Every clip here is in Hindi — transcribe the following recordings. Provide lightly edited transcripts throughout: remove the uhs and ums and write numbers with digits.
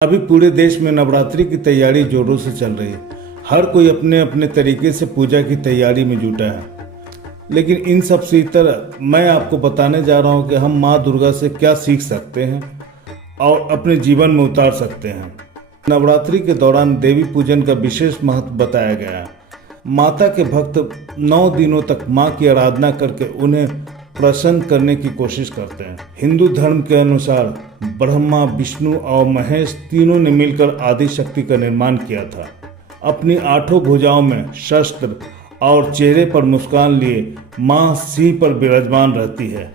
अभी पूरे देश में नवरात्रि की तैयारी जोरों से चल रही है। हर कोई अपने अपने तरीके से पूजा की तैयारी में जुटा है। लेकिन इन सब से इतर मैं आपको बताने जा रहा हूँ कि हम माँ दुर्गा से क्या सीख सकते हैं और अपने जीवन में उतार सकते हैं। नवरात्रि के दौरान देवी पूजन का विशेष महत्व बताया गया है। माता के भक्त 9 दिनों तक माँ की आराधना करके उन्हें प्रसन्न करने की कोशिश करते हैं। हिंदू धर्म के अनुसार ब्रह्मा, विष्णु और महेश तीनों ने मिलकर आदि शक्ति का निर्माण किया था। अपनी 8 भुजाओं में शस्त्र और चेहरे पर मुस्कान लिए माँ सिंह पर विराजमान रहती है।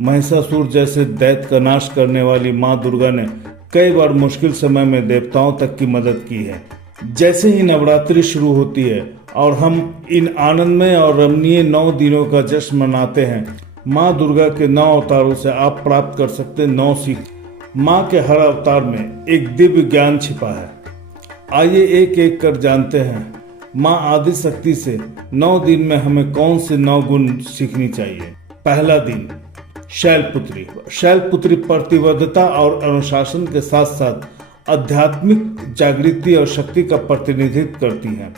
महिषासुर जैसे दैत्य का नाश करने वाली माँ दुर्गा ने कई बार मुश्किल समय में देवताओं तक की मदद की है। जैसे ही नवरात्रि शुरू होती है और हम इन आनंदमय और रमणीय 9 दिनों का जश्न मनाते हैं, माँ दुर्गा के 9 अवतारों से आप प्राप्त कर सकते हैं 9 सीख। माँ के हर अवतार में एक दिव्य ज्ञान छिपा है। आइए एक एक कर जानते हैं माँ आदि शक्ति से 9 दिन में हमें कौन से 9 गुण सीखनी चाहिए। पहला दिन, शैलपुत्री। शैलपुत्री प्रतिबद्धता और अनुशासन के साथ साथ आध्यात्मिक जागृति और शक्ति का प्रतिनिधित्व करती है।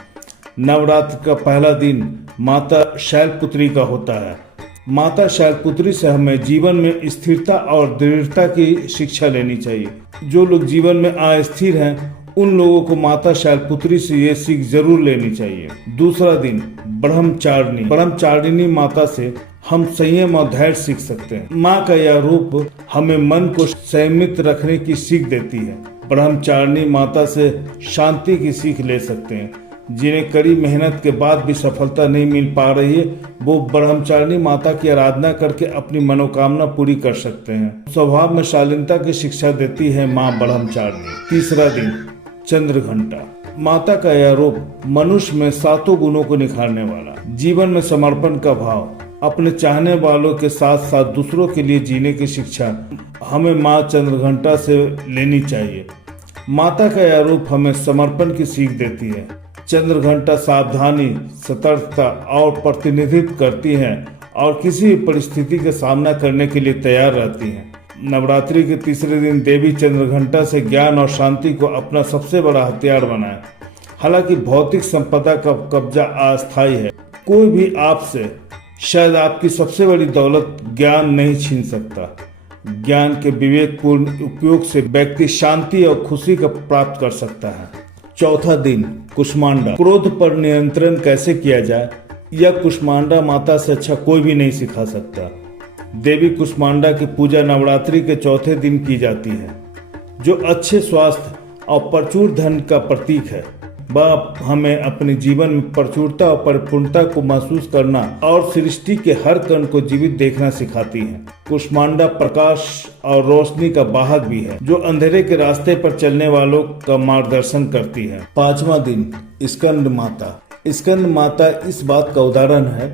नवरात्र का पहला दिन माता शैलपुत्री का होता है। माता शैलपुत्री से हमें जीवन में स्थिरता और दृढ़ता की शिक्षा लेनी चाहिए। जो लोग जीवन में अस्थिर हैं उन लोगों को माता शैलपुत्री से ये सीख जरूर लेनी चाहिए। दूसरा दिन, ब्रह्मचारिणी। ब्रह्मचारिणी माता से हम संयम और धैर्य सीख सकते हैं। माँ का यह रूप हमें मन को संयमित रखने की सीख देती है। ब्रह्मचारिणी माता से शांति की सीख ले सकते हैं। जिन्हें कड़ी मेहनत के बाद भी सफलता नहीं मिल पा रही है, वो ब्रह्मचारिणी माता की आराधना करके अपनी मनोकामना पूरी कर सकते हैं। स्वभाव में शालीनता की शिक्षा देती है माँ ब्रह्मचारिणी। तीसरा दिन, चंद्रघंटा। माता का यह रूप मनुष्य में 7 गुणों को निखारने वाला, जीवन में समर्पण का भाव, अपने चाहने वालों के साथ साथ दूसरों के लिए जीने की शिक्षा हमें माँ चंद्रघंटा से लेनी चाहिए। माता का यह रूप हमें समर्पण की सीख देती है। चंद्रघंटा सावधानी, सतर्कता और प्रतिनिधित्व करती है और किसी भी परिस्थिति का सामना करने के लिए तैयार रहती है। नवरात्रि के तीसरे दिन देवी चंद्रघंटा से ज्ञान और शांति को अपना सबसे बड़ा हथियार बनाए। हालांकि भौतिक संपदा का कब्जा अस्थायी है। कोई भी आपसे शायद आपकी सबसे बड़ी दौलत ज्ञान नहीं छीन सकता। ज्ञान के विवेकपूर्ण उपयोग से व्यक्ति शांति और खुशी का प्राप्त कर सकता है। चौथा दिन, कुष्मांडा। क्रोध पर नियंत्रण कैसे किया जाए, यह कुष्मांडा माता से अच्छा कोई भी नहीं सिखा सकता। देवी कुष्मांडा की पूजा नवरात्रि के चौथे दिन की जाती है, जो अच्छे स्वास्थ्य और प्रचुर धन का प्रतीक है। वह हमें अपने जीवन में प्रचुरता और परिपूर्णता को महसूस करना और सृष्टि के हर कण को जीवित देखना सिखाती है। कुष्मांडा प्रकाश और रोशनी का वाहक भी है, जो अंधेरे के रास्ते पर चलने वालों का मार्गदर्शन करती है। 5वां दिन, स्कंद माता। स्कंद माता इस बात का उदाहरण है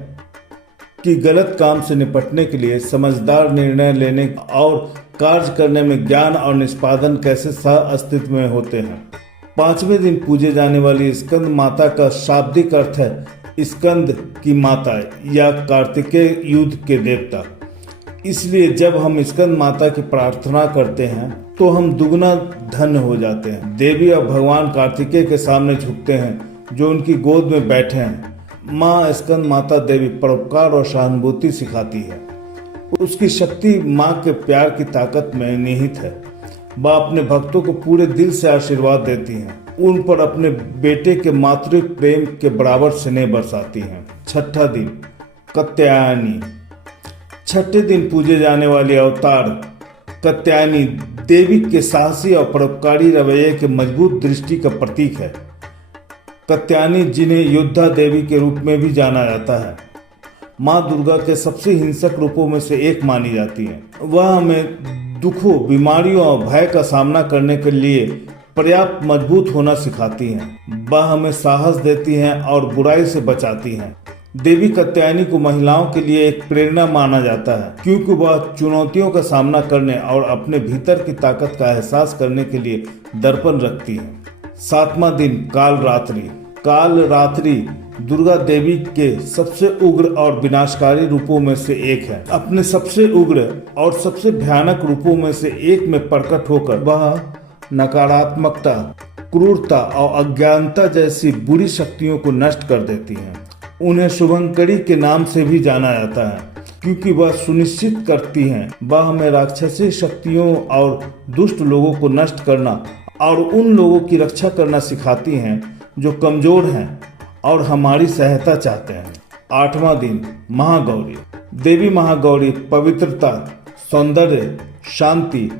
कि गलत काम से निपटने के लिए समझदार निर्णय लेने और कार्य करने में ज्ञान और निष्पादन कैसे सह अस्तित्व में होते हैं। 5वें दिन पूजे जाने वाली स्कंद माता का शाब्दिक अर्थ है स्कंद की माता या कार्तिकेय युद्ध के देवता। इसलिए जब हम स्कंद माता की प्रार्थना करते हैं तो हम दुगना धन्य हो जाते हैं। देवी और भगवान कार्तिकेय के सामने झुकते हैं जो उनकी गोद में बैठे हैं। माँ स्कंद माता देवी परोपकार और सहानुभूति सिखाती है। उसकी शक्ति माँ के प्यार की ताकत में निहित है। वह अपने भक्तों को पूरे दिल से आशीर्वाद देती हैं। उन पर अपने बेटे के मातृ प्रेम के बराबर स्नेह बरसाती हैं। 6ठा दिन, कात्यायनी। 6ठे दिन पूजे जाने वाली अवतार कात्यायनी देवी के साहसी और परोपकारी रवैये के मजबूत दृष्टि का प्रतीक है। कात्यायनी, जिन्हें योद्धा देवी के रूप में भी जाना जाता है, माँ दुर्गा के सबसे हिंसक रूपों में से एक मानी जाती है। वह हमें दुखों, बीमारियों और भय का सामना करने के लिए पर्याप्त मजबूत होना सिखाती हैं। वह हमें साहस देती हैं और बुराई से बचाती हैं। देवी कात्यायनी को महिलाओं के लिए एक प्रेरणा माना जाता है, क्योंकि वह चुनौतियों का सामना करने और अपने भीतर की ताकत का एहसास करने के लिए दर्पण रखती है। 7वां दिन, कालरात्रि। कालरात्रि दुर्गा देवी के सबसे उग्र और विनाशकारी रूपों में से एक है। अपने सबसे उग्र और सबसे भयानक रूपों में से एक में प्रकट होकर वह नकारात्मकता, क्रूरता और अज्ञानता जैसी बुरी शक्तियों को नष्ट कर देती हैं। उन्हें शुभंकरी के नाम से भी जाना जाता है क्योंकि वह सुनिश्चित करती हैं, वह हमें राक्षसी शक्तियों और दुष्ट लोगों को नष्ट करना और उन लोगों की रक्षा करना सिखाती हैं जो कमजोर हैं और हमारी सहायता चाहते हैं। 8वां दिन महागौरी। देवी महागौरी पवित्रता, सौंदर्य, शांति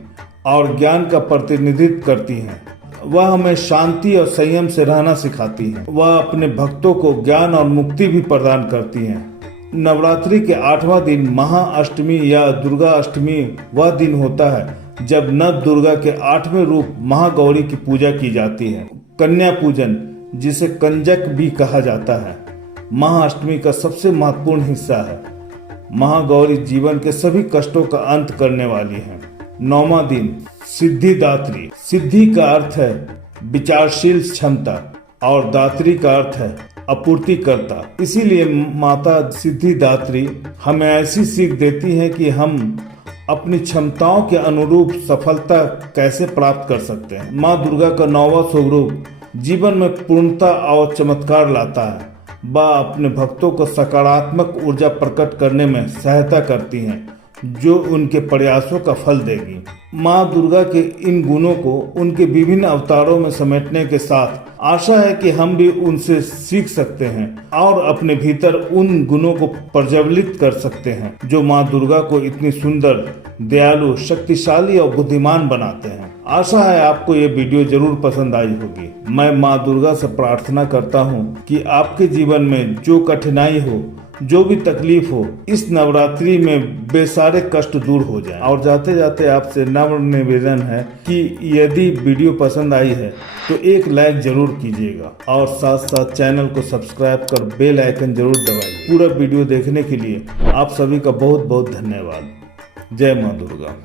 और ज्ञान का प्रतिनिधित्व करती हैं। वह हमें शांति और संयम से रहना सिखाती हैं। वह अपने भक्तों को ज्ञान और मुक्ति भी प्रदान करती हैं। नवरात्रि के 8वां दिन महाअष्टमी या दुर्गा अष्टमी वह दिन होता है जब नव दुर्गा के 8वें रूप महागौरी की पूजा की जाती है। कन्या पूजन, जिसे कंजक भी कहा जाता है, महाअष्टमी का सबसे महत्वपूर्ण हिस्सा है। महागौरी जीवन के सभी कष्टों का अंत करने वाली है। 9वां दिन सिद्धिदात्री। सिद्धि का अर्थ है विचारशील क्षमता और दात्री का अर्थ है आपूर्तिकर्ता। इसीलिए माता सिद्धिदात्री हमें ऐसी सीख देती है कि हम अपनी क्षमताओं के अनुरूप सफलता कैसे प्राप्त कर सकते हैं। माँ दुर्गा का 9वां स्वरूप जीवन में पूर्णता और चमत्कार लाता है। वह अपने भक्तों को सकारात्मक ऊर्जा प्रकट करने में सहायता करती हैं जो उनके प्रयासों का फल देगी। माँ दुर्गा के इन गुणों को उनके विभिन्न अवतारों में समेटने के साथ आशा है कि हम भी उनसे सीख सकते हैं और अपने भीतर उन गुणों को प्रज्वलित कर सकते हैं जो माँ दुर्गा को इतनी सुंदर, दयालु, शक्तिशाली और बुद्धिमान बनाते हैं। आशा है आपको ये वीडियो जरूर पसंद आई होगी। मैं माँ दुर्गा से प्रार्थना करता हूँ कि आपके जीवन में जो कठिनाई हो, जो भी तकलीफ हो, इस नवरात्रि में बेसारे कष्ट दूर हो जाए। और जाते जाते आपसे नम्र निवेदन है कि यदि वीडियो पसंद आई है तो एक लाइक जरूर कीजिएगा और साथ साथ चैनल को सब्सक्राइब कर बेल आइकन जरूर दबाइए। पूरा वीडियो देखने के लिए आप सभी का बहुत बहुत धन्यवाद। जय माँ दुर्गा।